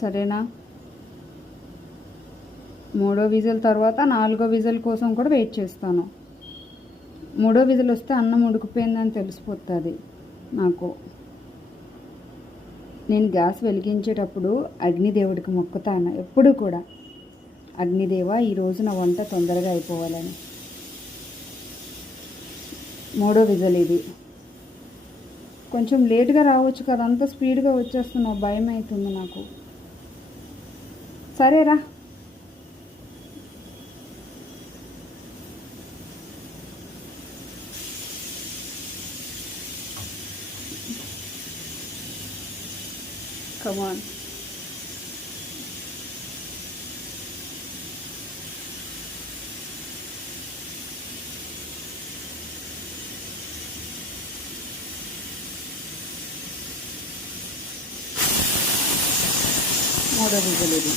సరేనా? మూడో విజిల్ తర్వాత నాలుగో విజిల్ కోసం కూడా వెయిట్ చేస్తాను. మూడో విజిల్ వస్తే అన్నం ఉడికిపోయిందని తెలిసిపోతుంది నాకు. నేను గ్యాస్ వెలిగించేటప్పుడు అగ్నిదేవుడికి మొక్కుతాను ఎప్పుడు కూడా, అగ్నిదేవ ఈరోజు నా వంట తొందరగా అయిపోవాలని. మూడో విజిల్ ఇది. కొంచెం లేట్గా రావచ్చు కదా, అంత స్పీడ్గా వచ్చేస్తున్నావు, భయం అవుతుంది నాకు. సరేరా. కమాన్. మూడో విజిల్ ఇది.